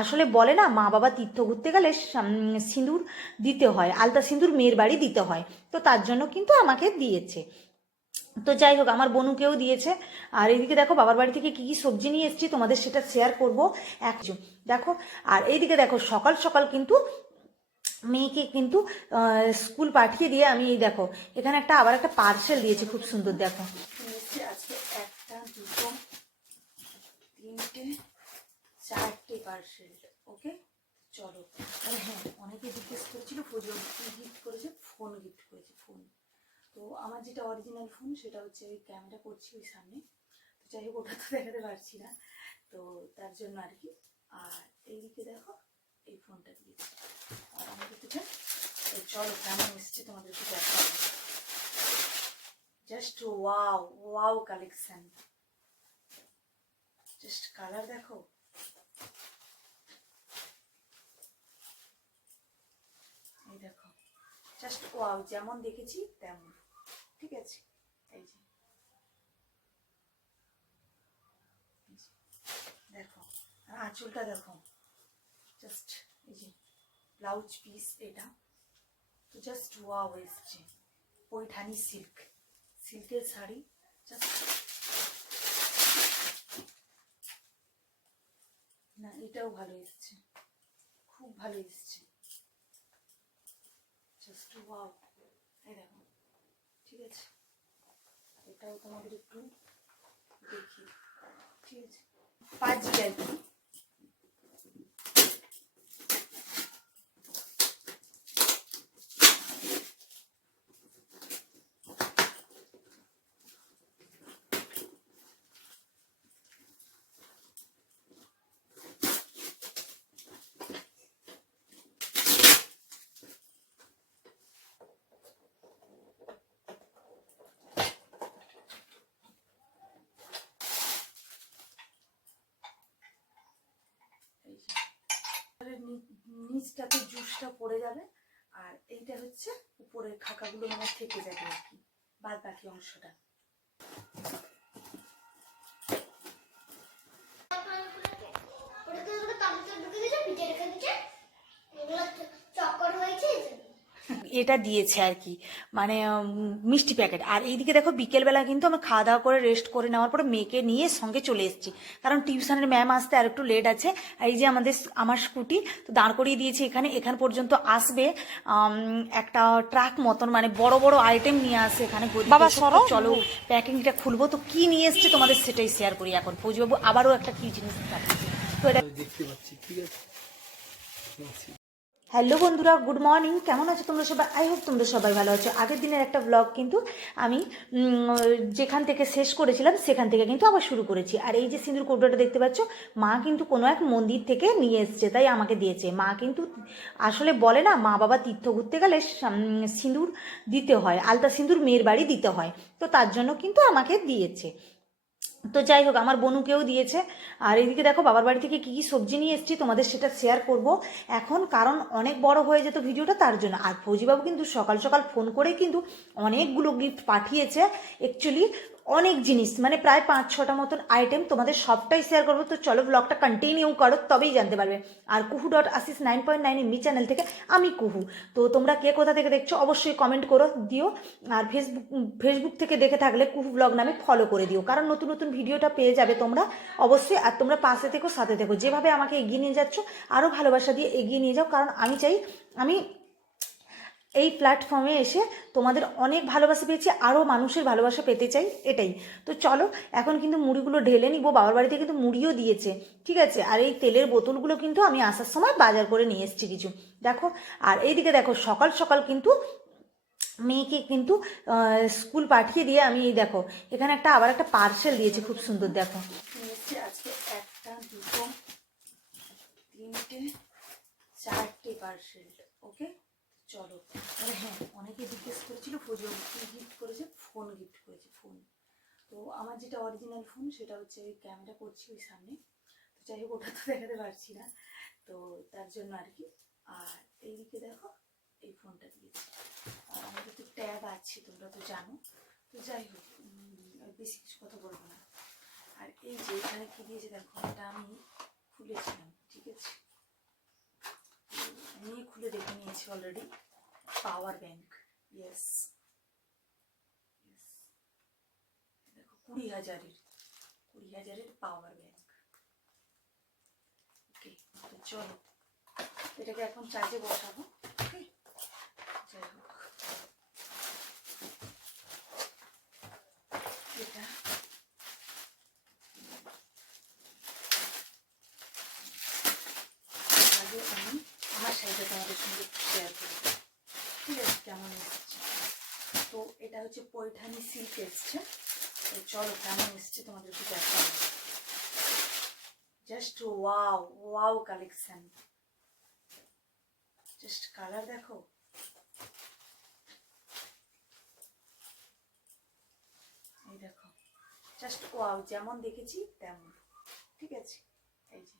আসলে বলে না মা বাবা তীর্থ ঘুরতে গেলে সিঁদুর দিতে হয়, আলতা সিঁদুর মেয়ের বাড়ি দিতে হয়, তো তার জন্য কিন্তু আমাকে দিয়েছে। তো যাই হোক, আমার বনুকেও দিয়েছে। আর এইদিকে দেখো বাবার বাড়ি থেকে কী কী সবজি নিয়ে এসেছি তোমাদের সেটা শেয়ার করবো একজন। দেখো, আর এইদিকে দেখো সকাল সকাল কিন্তু মেয়েকে কিন্তু স্কুল পাঠিয়ে দিয়ে আমি এই দেখো এখানে আবার একটা পার্সেল দিয়েছে, খুব সুন্দর। দেখো আজকে একটা, দুটো, তিনটে, চারটে পার্সেল। ওকে, চলো। আর হ্যাঁ, অনেকে জিজ্ঞেস করছিল ফজল কি গিফট করেছে, ফোন গিফট করেছে, ফোন। তো আমার যেটা অরিজিনাল ফোন সেটা হচ্ছে ওই ক্যামেরা করছি ওই সামনে, তো যাই হোক ওটা তো দেখাতে পারছি না, তো তার জন্য আর কি। আর এইদিকে দেখো এই ফোনটা দিয়েছি। আর আমাদের থেকে চলো কেমন এসছে তোমাদেরকে দেখাবো। Just wow wow collection, just colour দেখো। এই দেখো জাস্ট ওয়াও, যেমন দেখেছি তেমন, ঠিক আছে। এই যে দেখো, আর আঁচলটা দেখো, জাস্ট এই যে ব্লাউজ পিস এটা, তো জাস্ট ওয়াও এসছে। পৈঠানি সিল্ক, সিল্কের শাড়ি, জাস্ট না এটাও ভালো এসছে, খুব ভালো এসছে, জাস্ট ওয়াও। এই দেখো, ঠিক আছে, এটাও তোমাদের একটু দেখি, ঠিক আছে। 5 আর কি। নিচটাতে জুসটা পড়ে যাবে, আর এইটা হচ্ছে উপরের খাকাগুলো মানে থেকে যাবে আর কি, বাদ বাকি অংশটা। এটা দিয়েছে আর কি, মানে মিষ্টি প্যাকেট। আর এইদিকে দেখো বিকেলবেলা কিন্তু আমি খাওয়া দাওয়া করে রেস্ট করে নেওয়ার পরে মেয়েকে নিয়ে সঙ্গে চলে এসেছি, কারণ টিউশনের ম্যাম আসতে আর একটু লেট আছে। এই যে আমার স্কুটি তো দাঁড় করিয়ে দিয়েছি এখান পর্যন্ত আসবে একটা ট্রাক মতন, মানে বড় বড় আইটেম নিয়ে আসে এখানে। বাবা সরো, চলো প্যাকিংটা খুলবো, তো কি নিয়ে এসছে তোমাদের সেটাই শেয়ার করি এখন। ফৌজিবাবু আবারও একটা কি জিনিস পাঠিয়েছে, তো এটা দেখতে পাচ্ছি, ঠিক আছে। হ্যালো বন্ধুরা, গুড মর্নিং, কেমন আছো তোমরা সবাই? আই হোপ তোমরা সবাই ভালো আছো। আগের দিনের একটা ব্লগ কিন্তু আমি যেখান থেকে শেষ করেছিলাম সেখান থেকে কিন্তু আবার শুরু করেছি। আর এই যে সিঁদুর কৌটোটা দেখতে পাচ্ছ, মা কিন্তু কোনো এক মন্দির থেকে নিয়ে এসছে, তাই আমাকে দিয়েছে। মা কিন্তু আসলে বলে না মা বাবা তীর্থ ঘুরতে গেলে সিঁদুর দিতে হয়, আলতা সিঁদুর মেয়ের বাড়ি দিতে হয়, তো তার জন্য কিন্তু আমাকে দিয়েছে। তো যাই হোক, আমার বনুকেও দিয়েছে। আর এদিকে দেখো বাবার বাড়ি থেকে কী কী সবজি নিয়ে এসেছি তোমাদের সেটা শেয়ার করব এখন, কারণ অনেক বড় হয়ে যেত ভিডিওটা, তার জন্য। আর ফৌজিবাবু কিন্তু সকাল সকাল ফোন করে কিন্তু অনেকগুলো গিফট পাঠিয়েছে, অ্যাকচুয়ালি অনেক জিনিস, মানে প্রায় 5-6টা মতন আইটেম, তোমাদের সবটাই শেয়ার করবো। তো চলো ব্লগটা কন্টিনিউ করো, তবেই জানতে পারবে। আর kuhu.asis9.9 এমবি চ্যানেল থেকে আমি কুহু। তো তোমরা কে কোথা থেকে দেখছো অবশ্যই কমেন্ট করো দিও। আর ফেসবুক থেকে দেখে থাকলে কুহু ব্লগ নামে ফলো করে দিও, কারণ নতুন নতুন ভিডিওটা পেয়ে যাবে তোমরা অবশ্যই। আর তোমরা পাশে থেকো, সাথে থেকো, যেভাবে আমাকে এগিয়ে নিয়ে যাচ্ছ আরও ভালোবাসা দিয়ে এগিয়ে নিয়ে যাও, কারণ আমি চাই আমি এই প্ল্যাটফর্মে এসে তোমাদের অনেক ভালোবাসা পেয়েছি, আরও মানুষের ভালোবাসা পেতে চাই, এটাই। তো চলো এখন কিন্তু মুড়িগুলো ঢেলে নিব, বাবার বাড়িতে কিন্তু মুড়িও দিয়েছে, ঠিক আছে। আর এই তেলের বোতলগুলো কিন্তু আমি আসার সময় বাজার করে নিয়ে এসেছি কিছু, দেখো। আর এইদিকে দেখো সকাল সকাল কিন্তু মেয়েকে কিন্তু স্কুল পাঠিয়ে দিয়ে আমি এই দেখো এখানে আবার একটা পার্সেল দিয়েছি, খুব সুন্দর। দেখো আজকে একটা, দুটো, তিনটে, চারটে পার্সেল। ওকে, চলো। আর হ্যাঁ, অনেকে জিজ্ঞেস করেছিল ফজল কি গিফট করেছে, ফোন গিফট করেছে, ফোন। তো আমার যেটা অরিজিনাল ফোন সেটা হচ্ছে ওই ক্যামেরা করছি ওই সামনে, তো যাই হোক ওটা তো দেখাতে পারছি না, তো তার জন্য আর কি। আর এইদিকে দেখো এই ফোনটা দিয়েছি। আর আমাদের তো ট্যাব আছে তোমরা তো জানো, তো যাই হোক বেশি কিছু কথা বলবো না। আর এই যে এখানে কি দিয়েছে দেখো, এটা আমি খুলেছিলাম, ঠিক আছে। অলরেডি। পাওয়ার ব্যাংক, ইয়েস, দেখো 20,000-এর পাওয়ার ব্যাংক। ওকে, তো চলো এটাকে এখন চার্জে বসাবো। ওকে, যাই হোক, এটা আগে আমি আমার সাইডে তোমাদের সঙ্গে শেয়ার করব, ঠিক আছে, কেমন এসছে। তো এটা হচ্ছে পৈঠানি সিল্ক এসছে। তো চলো কেমন এসছে তোমাদেরকে দেখাবো। Just wow wow collection, just colour দেখো, এই দেখো, জাস্ট ওয়াও, যেমন দেখেছি তেমন, ঠিক আছে। এই যে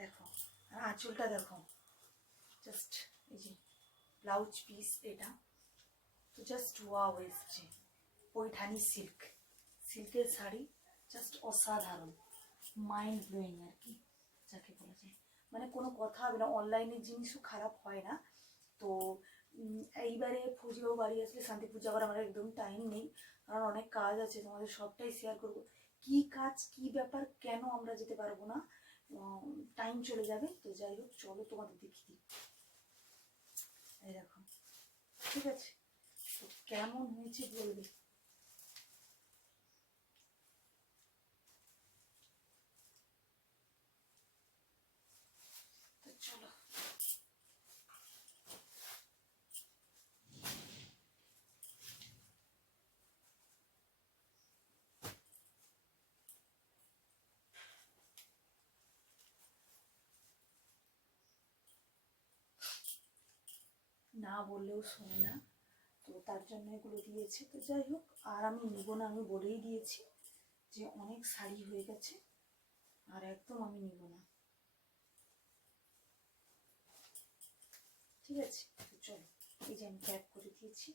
দেখো, আর আঁচলটা দেখো, জাস্ট এই যে ব্লাউজ পিস এটা, তো জাস্ট ওয়াও এসছে। পৈঠানি সিল্কের শাড়ি, জাস্ট অসাধারণ, মাইন্ড ব্লোয়িং আর কি যাকে বলা যায়। মানে কোনো কথা হবে না, অনলাইনের জিনিসও খারাপ হয় না। তো এইবারে পুজো বাড়ি আসলে শান্তি পূজা করার আমার একদম টাইম নেই, কারণ অনেক কাজ আছে, তোমাদের সবটাই শেয়ার করব। কি কাজ কি ব্যাপার, কেন আমরা যেতে পারবো না, টাইম চলে যাবে। তো যাই হোক, চলো তোমাদের দেখিয়ে দিই। এই দেখো, ঠিক আছে, তো কেমন হয়েছে বলবে। তো চলো, না বললেও শোনে না, তো তার জন্য এগুলো দিয়েছে। তো যাই হোক, আর আমি নিব না, আমি বলেই দিয়েছি যে অনেক শাড়ি হয়ে গেছে, আর একদম আমি নিব না, ঠিক আছে। তো চলো, এই যে আমি প্যাক করে দিয়েছি।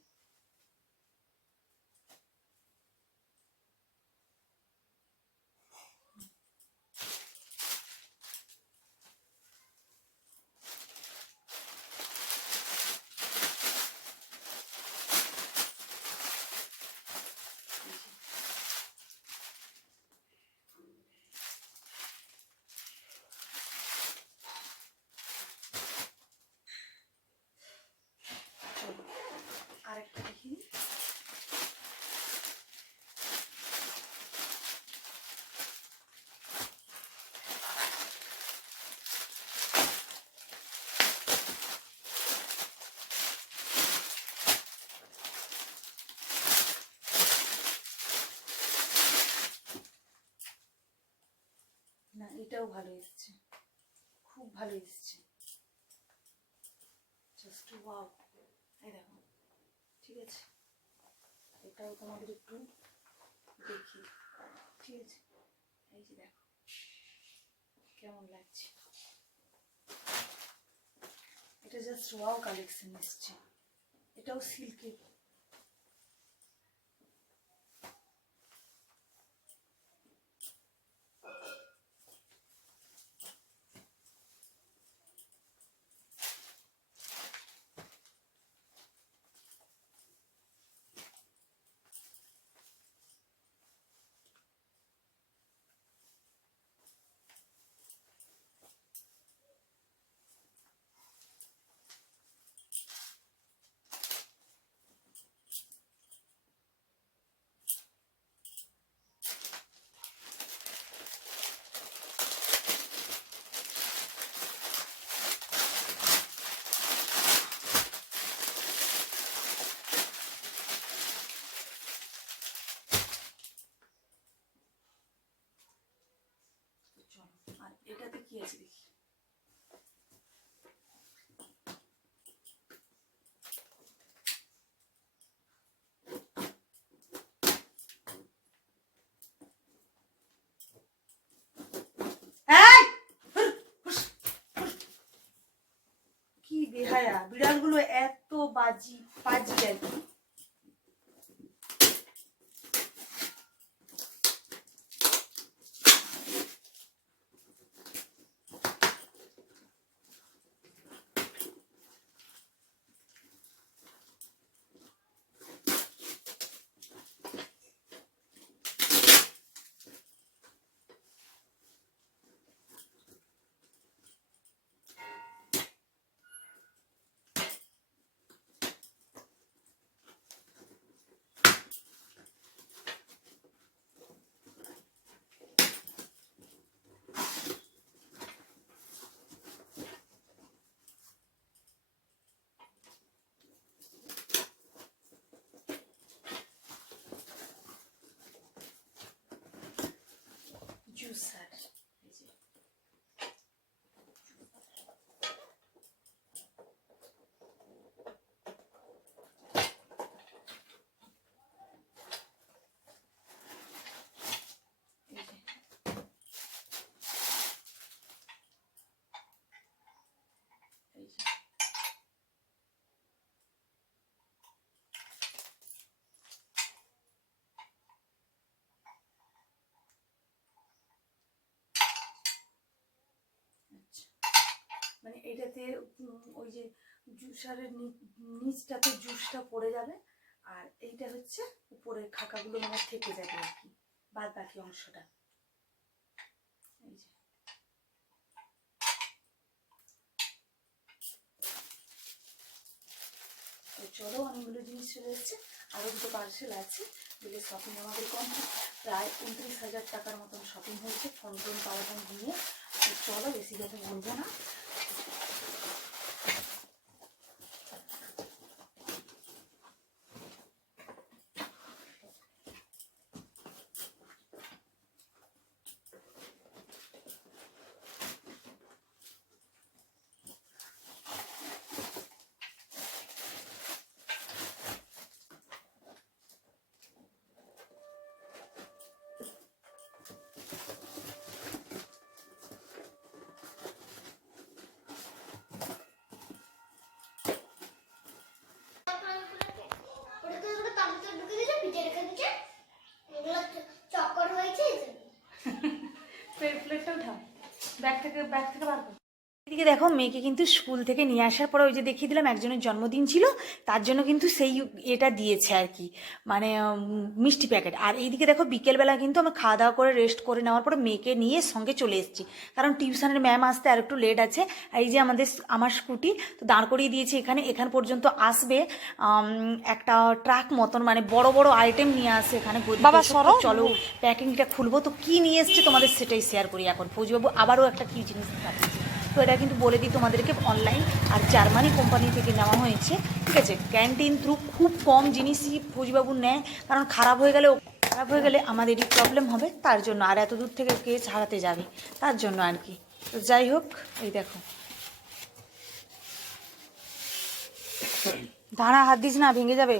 চলো আরেকটা দেখিয়ে দিই। না, এটাও ভালো এসছে, খুব ভালো এসছে, জাস্ট ওয়াও। এই দেখো, ঠিক আছে, এটাও তোমাদের একটু দেখি, ঠিক আছে। এই যে দেখো কেমন লাগছে, এটা জাস্ট ওয়াও কালেকশন এসছে, এটাও সিল্কের। আর এটাতে কি আছে দেখি, কি বেহায়া বিড়ালগুলো, এত বাজি বাজি আর কি। জুসার, মানে এটাতে ওই যে জুসারের নিচটাতে জুসটা পড়ে যাবে, আর এইটা হচ্ছে উপরের খাকাগুলো আমার থেকে যাবে আর কি, বাদ বাকি অংশটা। এই যে চলো, অনেকগুলো জিনিস চলে এসছে, আরও দুটো পার্সেল আছে। দিলে শপিং আমাদের কমপ্লিট, প্রায় 29,000 টাকার মতন শপিং হয়েছে ফোন টোন পাওয়া নিয়ে। চলো বেশি কথা বলবো না। প্লেটটা উঠাও, ব্যাগ থেকে বার করো। এদিকে দেখো, মেয়েকে কিন্তু স্কুল থেকে নিয়ে আসার পরে ওই যে দেখিয়ে দিলাম একজনের জন্মদিন ছিল, তার জন্য কিন্তু সেই এটা দিয়েছে আর কি, মানে মিষ্টি প্যাকেট। আর এইদিকে দেখো বিকেলবেলা কিন্তু আমি খাওয়া দাওয়া করে রেস্ট করে নেওয়ার পরে মেয়েকে নিয়ে সঙ্গে চলে এসেছি, কারণ টিউশনের ম্যাম আসতে আর একটু লেট আছে। আর এই যে আমার স্কুটি তো দাঁড় করিয়ে দিয়েছি এখান পর্যন্ত আসবে একটা ট্রাক মতন, মানে বড় বড় আইটেম নিয়ে আসে এখানে। বাবা সরো, চলো প্যাকিংটা খুলবো, তো কি নিয়ে এসছে তোমাদের সেটাই শেয়ার করি এখন। ফৌজিবাবু আবারও একটা কি জিনিস পাঠিয়েছে, তো এটা কিন্তু বলে দিই তোমাদেরকে, অনলাইন আর জার্মানি কোম্পানি থেকে নেওয়া হয়েছে, ঠিক আছে। ক্যান্টিন থ্রু খুব কম জিনিসই ফৌজিবাবু নেয়, কারণ খারাপ হয়ে গেলে আমাদেরই প্রবলেম হবে, তার জন্য। আর এত দূর থেকে কে ছাড়াতে যাবে, তার জন্য আর কি। তো যাই হোক, এই দেখো, দাঁড়া, হাত দিস না, ভেঙে যাবে।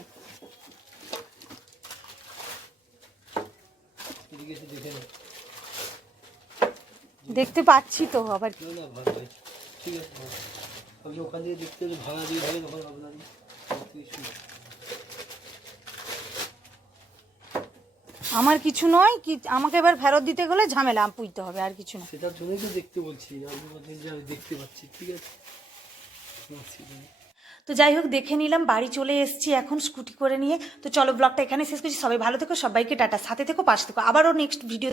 দেখতে পাচ্ছি তো আবার, আমার কিছু নয় কি, আমাকে এবার ফেরত দিতে গেলে ঝামেলা পুইতে হবে, আর কিছু না। সেটার জন্যই তো দেখতে বলছি, আমি বলছেন যে আমি দেখতে পাচ্ছি, ঠিক আছে। তো যাই হোক, দেখে নিলাম, বাড়ি চলে এসেছি এখন স্কুটি করে নিয়ে। তো চলো ব্লগটা এখানে শেষ করছি। সবাই ভালো থেকো, সবাইকে টাটা, সাথে থেকো, পাশে থেকো, আবারও নেক্সট ভিডিও।